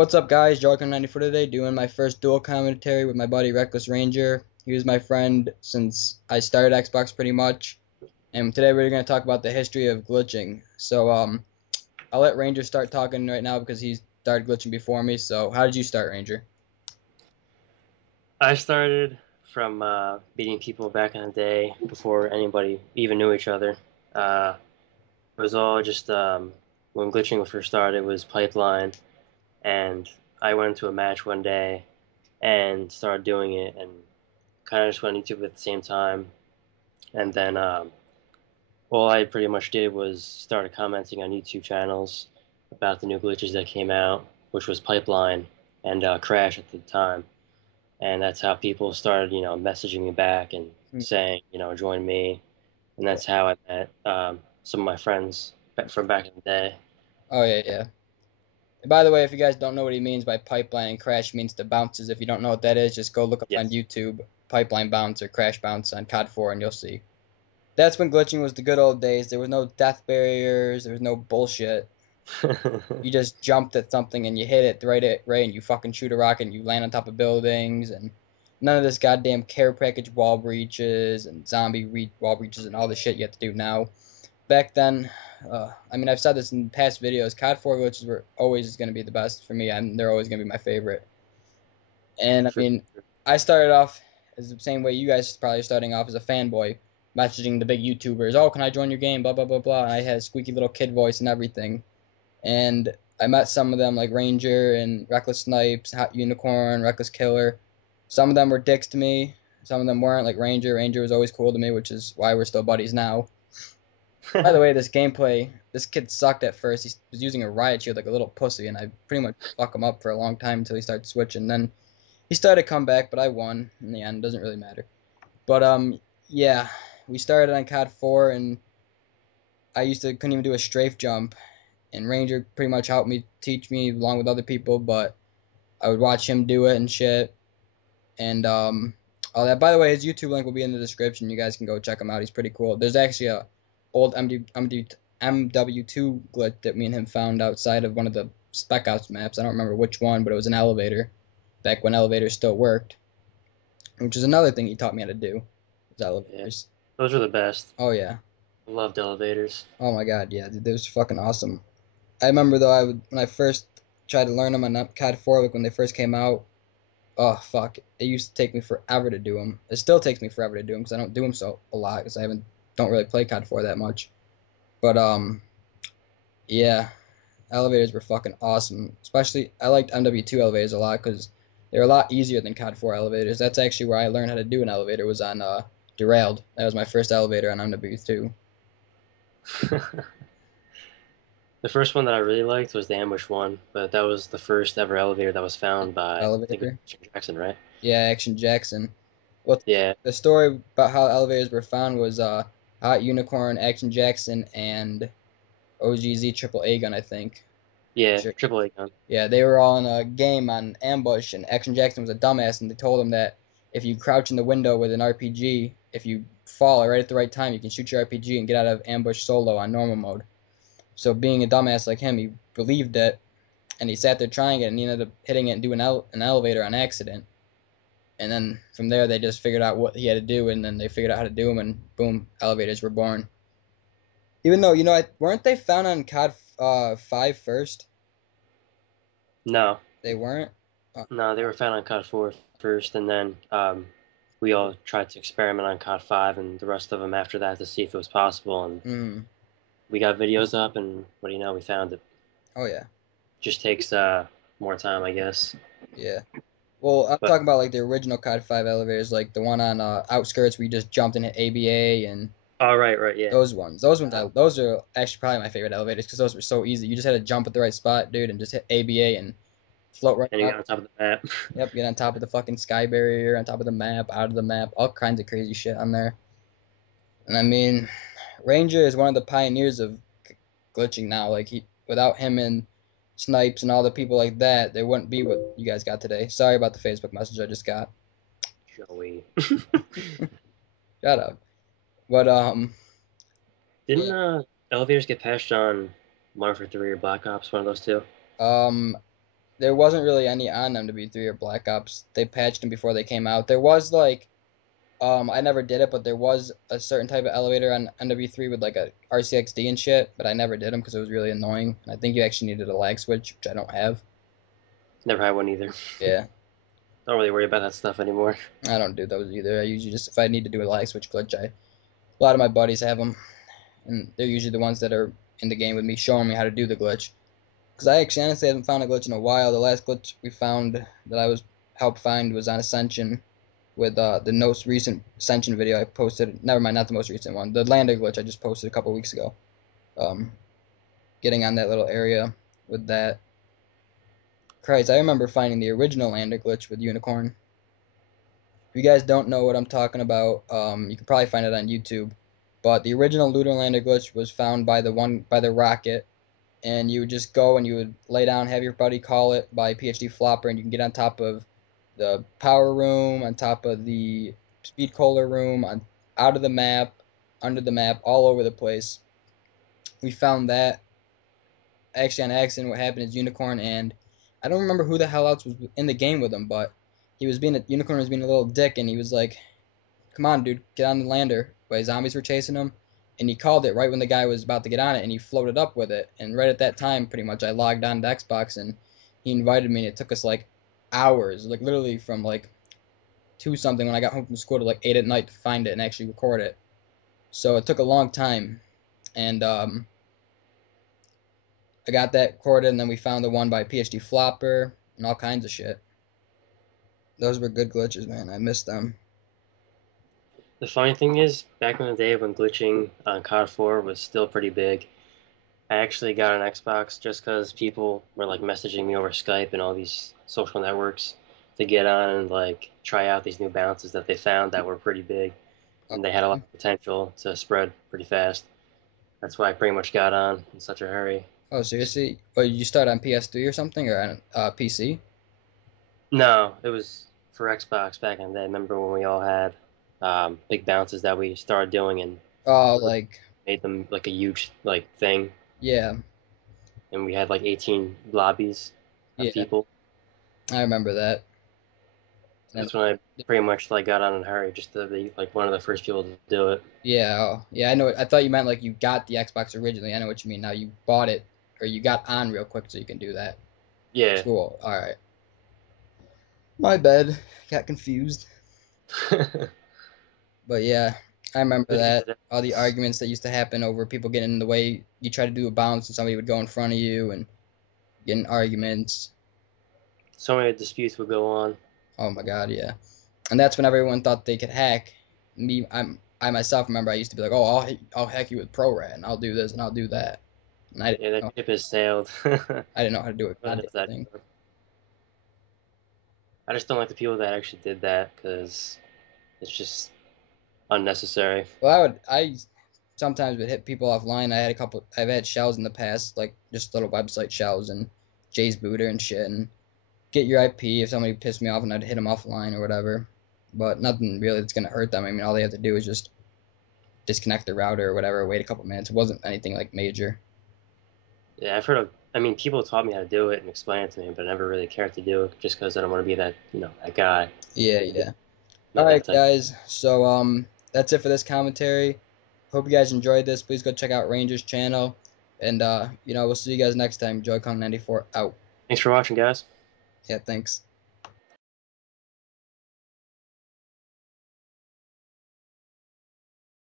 What's up, guys? Jarkon94 today, doing my first dual commentary with my buddy Reckless Ranger. He was my friend since I started Xbox pretty much, and today we're going to talk about the history of glitching. I'll let Ranger start talking right now because he started glitching before me. So, how did you start, Ranger? I started from beating people back in the day before anybody even knew each other. It was all just when glitching first started, it was Pipeline, and I went into a match one day and started doing it, and kind of just went on YouTube at the same time. And then all I pretty much did was started commenting on YouTube channels about the new glitches that came out, which was Pipeline and Crash at the time. And that's how people started, messaging me back and Hmm. saying, join me. And that's how I met some of my friends from back in the day. Oh, yeah, yeah. And by the way, if you guys don't know what he means by pipeline and crash means the bounces. If you don't know what that is, just go look up on Yes. YouTube, pipeline bounce or crash bounce on COD 4 and you'll see. That's when glitching was the good old days. There was no death barriers, there was no bullshit. You just jumped at something and you hit it right, and you fucking shoot a rocket and you land on top of buildings, and none of this goddamn care package wall breaches and wall breaches and all the shit you have to do now. Back then, I mean, I've said this in past videos, COD 4 glitches were always going to be the best for me, and they're always going to be my favorite. And I For mean, I started off as the same way you guys probably starting off as a fanboy, messaging the big YouTubers, oh, can I join your game, blah, blah, blah, blah. And I had a squeaky little kid voice and everything. And I met some of them like Ranger and Reckless Snipes, Hot Unicorn, Reckless Killer. Some of them were dicks to me. Some of them weren't, like Ranger. Ranger was always cool to me, which is why we're still buddies now. By the way, this kid sucked at first. He was using a riot shield like a little pussy, and I pretty much fuck him up for a long time until he started switching. Then he started to come back, but I won in the end. Doesn't really matter. But yeah, we started on COD 4, and I used to couldn't even do a strafe jump, and Ranger pretty much helped me teach me along with other people, but I would watch him do it and shit. And all that. By the way, his YouTube link will be in the description. You guys can go check him out. He's pretty cool. There's actually a old MW2 glitch that me and him found outside of one of the Spec Ops maps. I don't remember which one, but it was an elevator back when elevators still worked, which is another thing he taught me how to do. Was Yeah, elevators. those were the best. Oh yeah. I loved elevators. Oh my god, yeah, dude, they was fucking awesome. I remember though, when I first tried to learn them on CAD 4, like when they first came out. Oh fuck! It used to take me forever to do them. It still takes me forever to do them because I don't do them so a lot because I haven't don't really play COD 4 that much. But yeah, elevators were fucking awesome. Especially I liked MW2 elevators a lot because they're a lot easier than COD 4 elevators. That's actually where I learned how to do an elevator was on Derailed. That was my first elevator on MW2. The first one that I really liked was the ambush one, but that was the first ever elevator that was found by, I think it Elevator. was Jackson, right? Yeah, Action Jackson. Well, Yeah, the story about how elevators were found was Hot Unicorn, Action Jackson, and OGZ Triple A Gun, I think. yeah, Sure. Triple A gun. Yeah, they were all in a game on ambush, and Action Jackson was a dumbass, and they told him that if you crouch in the window with an RPG, if you fall right at the right time, you can shoot your RPG and get out of ambush solo on normal mode. So being a dumbass like him, he believed it, and he sat there trying it, and he ended up hitting it and doing an elevator on accident. And then from there, they just figured out what he had to do, and then they figured out how to do them, and boom, elevators were born. Even though, weren't they found on COD 5 first? No, They weren't? Uh, no, they were found on COD 4 first, and then we all tried to experiment on COD 5 and the rest of them after that to see if it was possible. And mm, we got videos up, and what do you know, we found it. oh, yeah. Just takes more time, I guess. Yeah. Well, I'm But talking about like the original COD 5 elevators, like the one on Outskirts where you just jumped in hit ABA and oh, right, right, yeah. those ones. Those are actually probably my favorite elevators because those were so easy. You just had to jump at the right spot, dude, and just hit ABA and float right And you got up. on top of the map. Yep, get on top of the fucking sky barrier, on top of the map, out of the map, all kinds of crazy shit on there. And I mean, Ranger is one of the pioneers of glitching now. Like without him and Snipes and all the people like that, there wouldn't be what you guys got today. Sorry about the Facebook message I just got. Joey. Shut up. But Didn't yeah. elevators get patched on Modern Warfare 3 or Black Ops, one of those two? Um, there wasn't really any on MW3 or Black Ops. They patched them before they came out. There was like I never did it, but there was a certain type of elevator on MW3 with like a RCXD and shit, but I never did them because it was really annoying. And I think you actually needed a lag switch, which I don't have. Never had one either. Yeah, Don't really worry about that stuff anymore. I don't do those either. I usually just if I need to do a lag switch glitch, a lot of my buddies have them, and they're usually the ones that are in the game with me showing me how to do the glitch. Because I actually honestly haven't found a glitch in a while. The last glitch we found that I was helped find was on Ascension with the most recent Ascension video I posted. Never mind, not the most recent one. The lander glitch I just posted a couple weeks ago. Um, Getting on that little area with that. Christ, I remember finding the original lander glitch with Unicorn. If you guys don't know what I'm talking about, you can probably find it on YouTube. But the original lunar lander glitch was found by the rocket, and you would just go and you would lay down, have your buddy call it by PhD flopper, and you can get on top of the power room, on top of the speed cola room, on out of the map, under the map, all over the place. We found that actually on accident. What happened is Unicorn and I don't remember who the hell else was in the game with him, but Unicorn was being a little dick, and he was like, "Come on, dude, get on the lander." But zombies were chasing him, and he called it right when the guy was about to get on it, and he floated up with it. And right at that time, pretty much, I logged on to Xbox, and he invited me, and it took us like hours, like literally from like two something when I got home from school to like 8 at night to find it and actually record it. So it took a long time, and I got that recorded, and then we found the one by PhD Flopper and all kinds of shit. Those were good glitches, man. I missed them. The funny thing is, back in the day when glitching on COD 4 was still pretty big, I actually got an Xbox just because people were like messaging me over Skype and all these social networks to get on and like try out these new bounces that they found that were pretty big and they had a lot Okay. of potential to spread pretty fast. That's why I pretty much got on in such a hurry. Oh, seriously? Oh, you start on PS3 or something, or on PC? No, it was for Xbox back in the day. Remember when we all had big bounces that we started doing and Oh, like, made them like a huge like thing, yeah, and we had like 18 lobbies of yeah, people. I remember that. And That's when I pretty much like got on in a hurry just to be like one of the first people to do it. yeah, oh, yeah, I know. I thought you meant like you got the Xbox originally. I know what you mean. Now you bought it, or you got on real quick so you can do that. Yeah. Cool. All right. My bad. Got confused. But yeah, I remember that. All the arguments that used to happen over people getting in the way. You try to do a bounce and somebody would go in front of you and get in arguments. So many disputes would go on. Oh my god, yeah. And that's when everyone thought they could hack. I myself remember I used to be like, oh, I'll hack you with ProRat and I'll do this and I'll do that. And Yeah, that ship has sailed. I didn't know how to do a What goddamn is that? thing. I just don't like the people that actually did that because it's just unnecessary. Well, I sometimes would hit people offline. I've had shells in the past, like just little website shells and Jay's Booter and shit, and get your IP if somebody pissed me off, and I'd hit them offline or whatever. But nothing really that's gonna hurt them. I mean, all they have to do is just disconnect the router or whatever, wait a couple minutes. It wasn't anything like major. Yeah, I've heard of. I mean, people taught me how to do it and explain it to me, but I never really cared to do it just because I don't want to be that, that guy. Yeah, To be yeah. All right, that type. guys. So that's it for this commentary. Hope you guys enjoyed this. Please go check out Ranger's channel, and we'll see you guys next time. JoyCon94 out. Thanks for watching, guys. Yeah, thanks.